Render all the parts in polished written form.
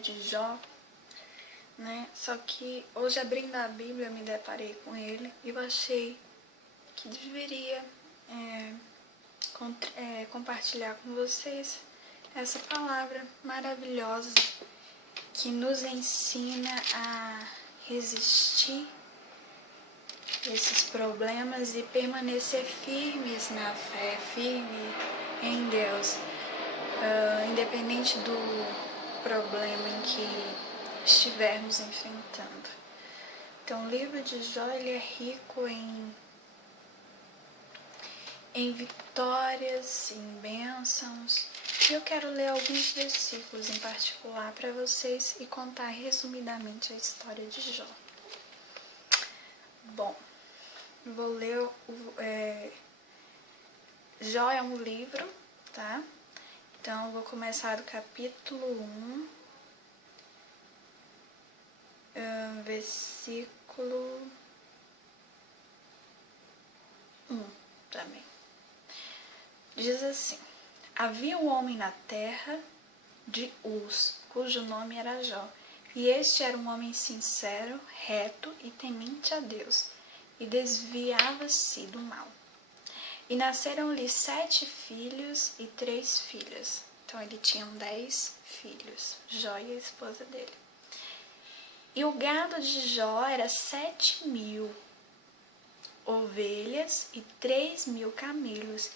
de Jó, né? Só que hoje, abrindo a Bíblia, eu me deparei com ele e eu achei que deveria compartilhar com vocês essa palavra maravilhosa que nos ensina a resistir esses problemas e permanecer firmes na fé, firme em Deus, independente do problema em que estivermos enfrentando. Então, o livro de Jó, ele é rico em vitórias, em bênçãos. E eu quero ler alguns versículos em particular para vocês e contar resumidamente a história de Jó. Bom, vou ler Jó é um livro, tá? Então, eu vou começar do capítulo 1, versículo 1 também. Diz assim: havia um homem na terra de Uz, cujo nome era Jó. E este era um homem sincero, reto e temente a Deus, e desviava-se do mal. E nasceram-lhe 7 filhos e 3 filhas. Então ele tinha 10 filhos, Jó e a esposa dele. E o gado de Jó era 7.000 ovelhas e 3.000 camelos,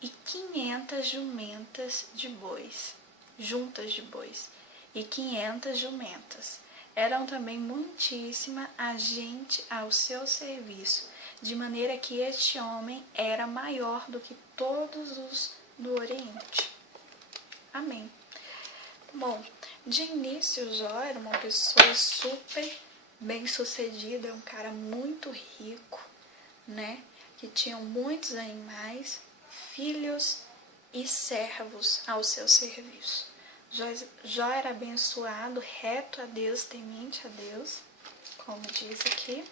e 500 jumentas de bois, juntas de bois, e 500 jumentas. Eram também muitíssima a gente ao seu serviço, de maneira que este homem era maior do que todos os do Oriente. Amém. Bom, de início, Jó era uma pessoa super bem-sucedida, um cara muito rico, né? Que tinha muitos animais, filhos e servos ao seu serviço. Jó era abençoado, reto a Deus, temente a Deus, como diz aqui,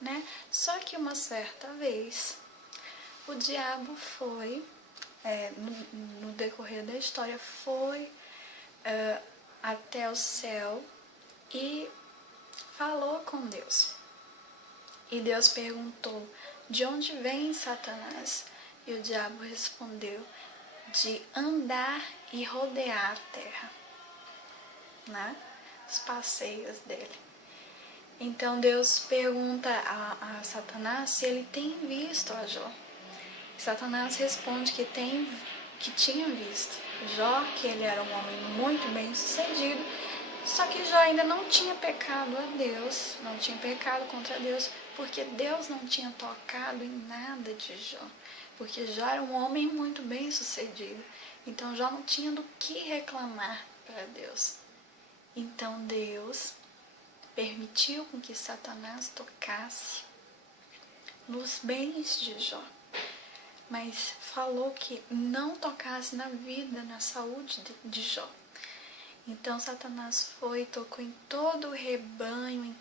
né? Só que uma certa vez, o diabo foi, no decorrer da história, foi até o céu e falou com Deus. E Deus perguntou: de onde vem Satanás? E o diabo respondeu: de andar e rodear a terra, né? Os passeios dele. Então Deus pergunta a Satanás se ele tem visto a Jó. E Satanás responde que tinha visto Jó, que ele era um homem muito bem sucedido, só que Jó ainda não tinha pecado a Deus, não tinha pecado contra Deus, porque Deus não tinha tocado em nada de Jó, porque Jó era um homem muito bem sucedido, então Jó não tinha do que reclamar para Deus. Então Deus permitiu com que Satanás tocasse nos bens de Jó, mas falou que não tocasse na vida, na saúde de Jó. Então Satanás foi e tocou em todo o rebanho, em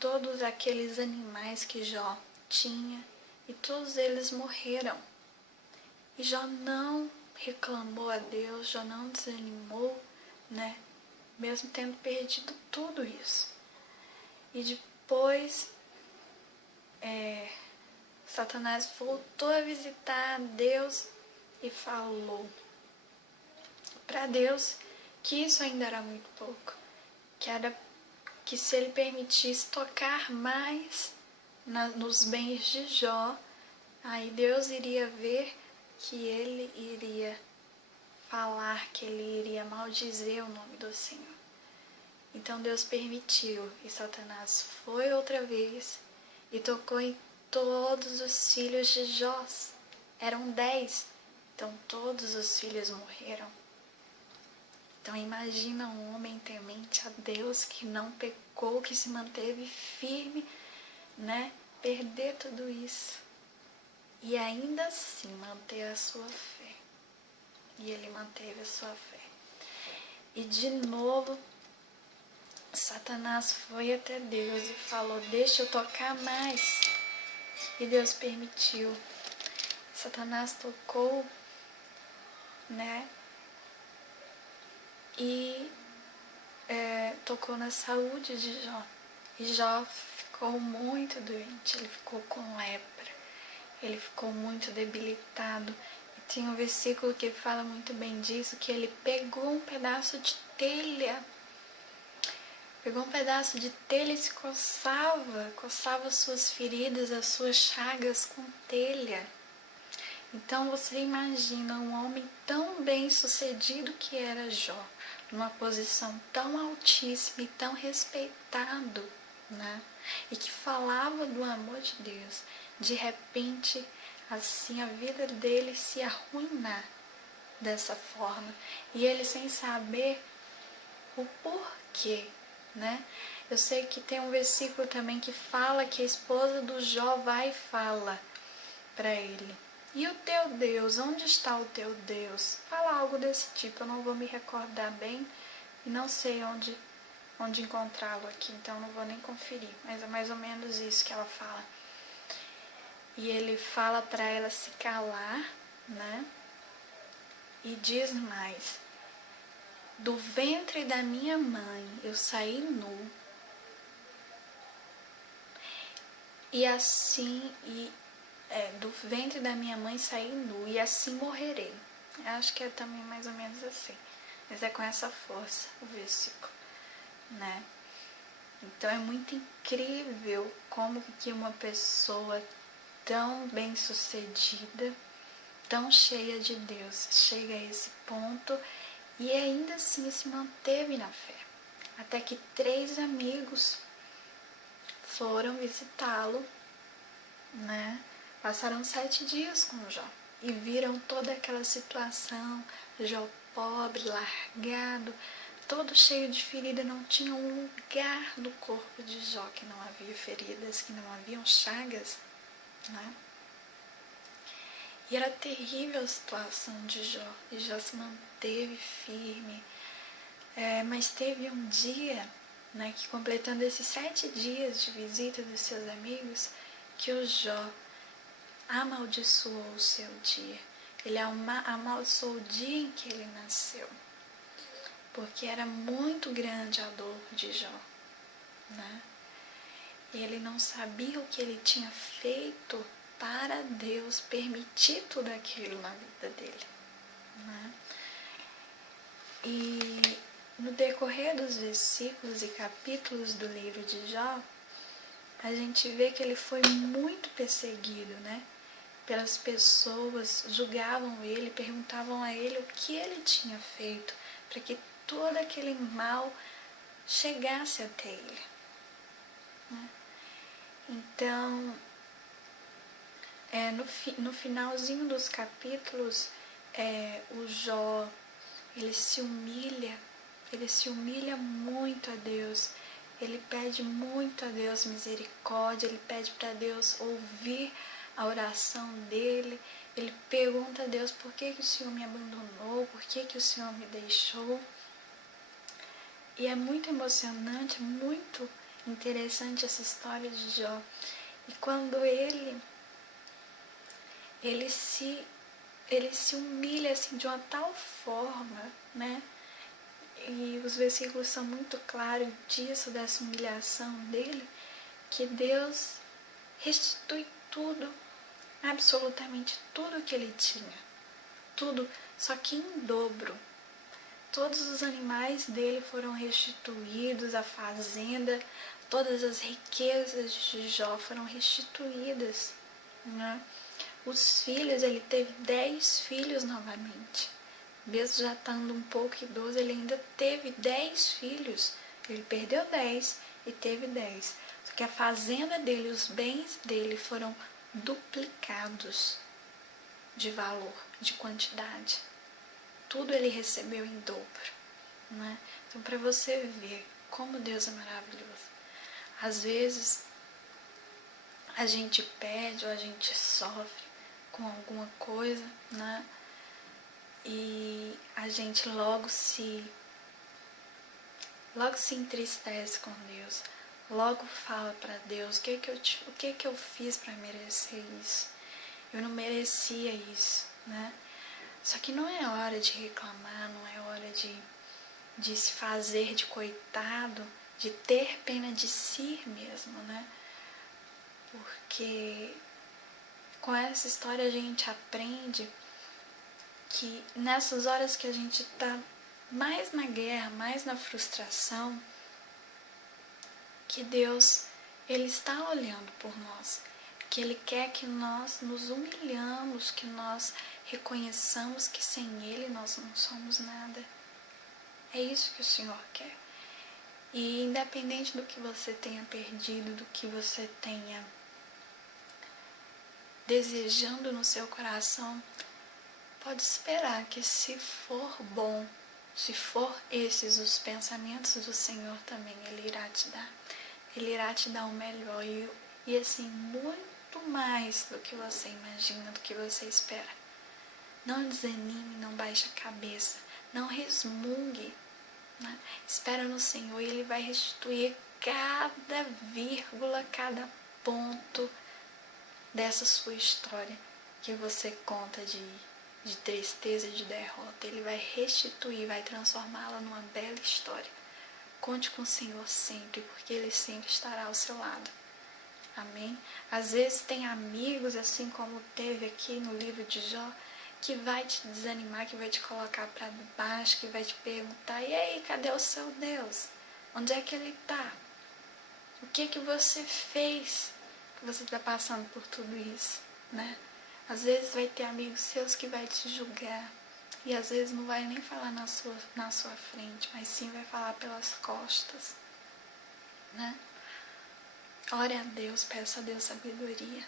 todos aqueles animais que Jó tinha, e todos eles morreram. E Jó não reclamou a Deus, Jó não desanimou, né? Mesmo tendo perdido tudo isso. E depois Satanás voltou a visitar Deus e falou para Deus que isso ainda era muito pouco, que se ele permitisse tocar mais nos bens de Jó, aí Deus iria ver que ele iria falar, que ele iria maldizer o nome do Senhor. Então Deus permitiu, e Satanás foi outra vez e tocou em todos os filhos de Jó. Eram 10, então todos os filhos morreram. Então imagina um homem temente a Deus, que não pecou, que se manteve firme, né? Perder tudo isso e ainda assim manter a sua fé. E ele manteve a sua fé. E de novo Satanás foi até Deus e falou: deixa eu tocar mais. E Deus permitiu. Satanás tocou, né? E tocou na saúde de Jó. E Jó ficou muito doente, ele ficou com lepra, ele ficou muito debilitado. E tem um versículo que fala muito bem disso, que ele pegou um pedaço de telha, e se coçava as suas feridas, as suas chagas com telha. Então você imagina um homem tão bem sucedido que era Jó, numa posição tão altíssima e tão respeitado, né? E que falava do amor de Deus. De repente, assim, a vida dele se arruinar dessa forma. E ele sem saber o porquê, né? Eu sei que tem um versículo também que fala que a esposa do Jó vai e fala para ele: e o teu Deus? Onde está o teu Deus? Fala algo desse tipo, eu não vou me recordar bem e não sei onde encontrá-lo aqui, então não vou nem conferir, mas é mais ou menos isso que ela fala. E ele fala para ela se calar, né? E diz mais: do ventre da minha mãe eu saí nu, e assim, do ventre da minha mãe saí nu, e assim morrerei. Acho que é também mais ou menos assim, mas é com essa força o versículo, né? Então é muito incrível como que uma pessoa tão bem sucedida, tão cheia de Deus, chega a esse ponto e ainda assim se manteve na fé. Até que 3 amigos foram visitá-lo, né? Passaram 7 dias com Jó e viram toda aquela situação, Jó pobre, largado, todo cheio de ferida, não tinha um lugar do corpo de Jó que não havia feridas, que não haviam chagas, né? E era terrível a situação de Jó, e Jó se manteve firme. Mas teve um dia, né, que completando esses 7 dias de visita dos seus amigos, que o Jó amaldiçoou o seu dia. Ele amaldiçoou o dia em que ele nasceu, porque era muito grande a dor de Jó, né? E ele não sabia o que ele tinha feito para Deus permitir tudo aquilo na vida dele, né? E no decorrer dos versículos e capítulos do livro de Jó, a gente vê que ele foi muito perseguido, né? Pelas pessoas, julgavam ele, perguntavam a ele o que ele tinha feito para que todo aquele mal chegasse até ele, né? Então, no finalzinho dos capítulos, o Jó, ele se humilha muito a Deus, ele pede muito a Deus misericórdia, ele pede para Deus ouvir a oração dele, ele pergunta a Deus: por que o Senhor me abandonou, por que o Senhor me deixou? E é muito emocionante, muito interessante essa história de Jó. E quando ele se humilha assim de uma tal forma, né? E os versículos são muito claros disso, dessa humilhação dele, que Deus restitui tudo, absolutamente tudo que ele tinha, tudo, só que em dobro. Todos os animais dele foram restituídos, a fazenda, todas as riquezas de Jó foram restituídas, né? Os filhos, ele teve 10 filhos novamente. Mesmo já estando um pouco idoso, ele ainda teve 10 filhos. Ele perdeu 10 e teve 10. Só que a fazenda dele, os bens dele foram duplicados de valor, de quantidade. Tudo ele recebeu em dobro, né? Então, para você ver como Deus é maravilhoso. Às vezes, a gente pede ou a gente sofre com alguma coisa, né? E a gente logo se entristece com Deus, logo fala para Deus: o que eu fiz para merecer isso? Eu não merecia isso, né? Só que não é hora de reclamar, não é hora de se fazer de coitado, de ter pena de si mesmo, né? Porque com essa história a gente aprende que nessas horas que a gente tá mais na guerra, mais na frustração, que Deus, Ele está olhando por nós, que Ele quer que nós nos humilhamos, que nós reconheçamos que sem Ele nós não somos nada. É isso que o Senhor quer. E independente do que você tenha perdido, do que você tenha desejando no seu coração, pode esperar que se for bom, se for esses os pensamentos do Senhor também, Ele irá te dar. Ele irá te dar o melhor e assim, muito mais do que você imagina, do que você espera. Não desanime, não baixe a cabeça, não resmungue, né? Espera no Senhor e Ele vai restituir cada vírgula, cada ponto dessa sua história que você conta de tristeza, de derrota. Ele vai restituir, vai transformá-la numa bela história. Conte com o Senhor sempre, porque Ele sempre estará ao seu lado. Amém? Às vezes tem amigos, assim como teve aqui no livro de Jó, que vai te desanimar, que vai te colocar para baixo, que vai te perguntar: e aí, cadê o seu Deus? Onde é que Ele está? O que você fez que você está passando por tudo isso, né? Às vezes vai ter amigos seus que vai te julgar, e às vezes não vai nem falar na sua frente, mas sim vai falar pelas costas, né? Ore a Deus, peça a Deus sabedoria.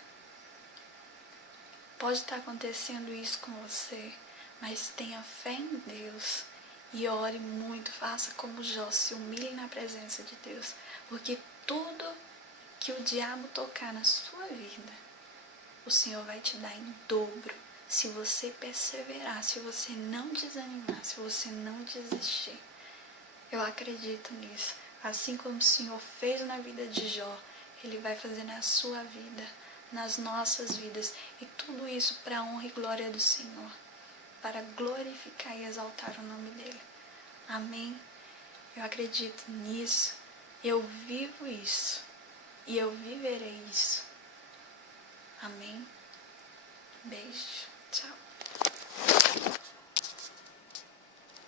Pode estar acontecendo isso com você, mas tenha fé em Deus e ore muito, faça como Jó, se humilhe na presença de Deus, porque tudo que o diabo tocar na sua vida, o Senhor vai te dar em dobro, se você perseverar, se você não desanimar, se você não desistir. Eu acredito nisso. Assim como o Senhor fez na vida de Jó, Ele vai fazer na sua vida, nas nossas vidas, e tudo isso para a honra e glória do Senhor, para glorificar e exaltar o nome dEle. Amém? Eu acredito nisso, eu vivo isso, e eu viverei isso. Amém? Beijo. Tchau.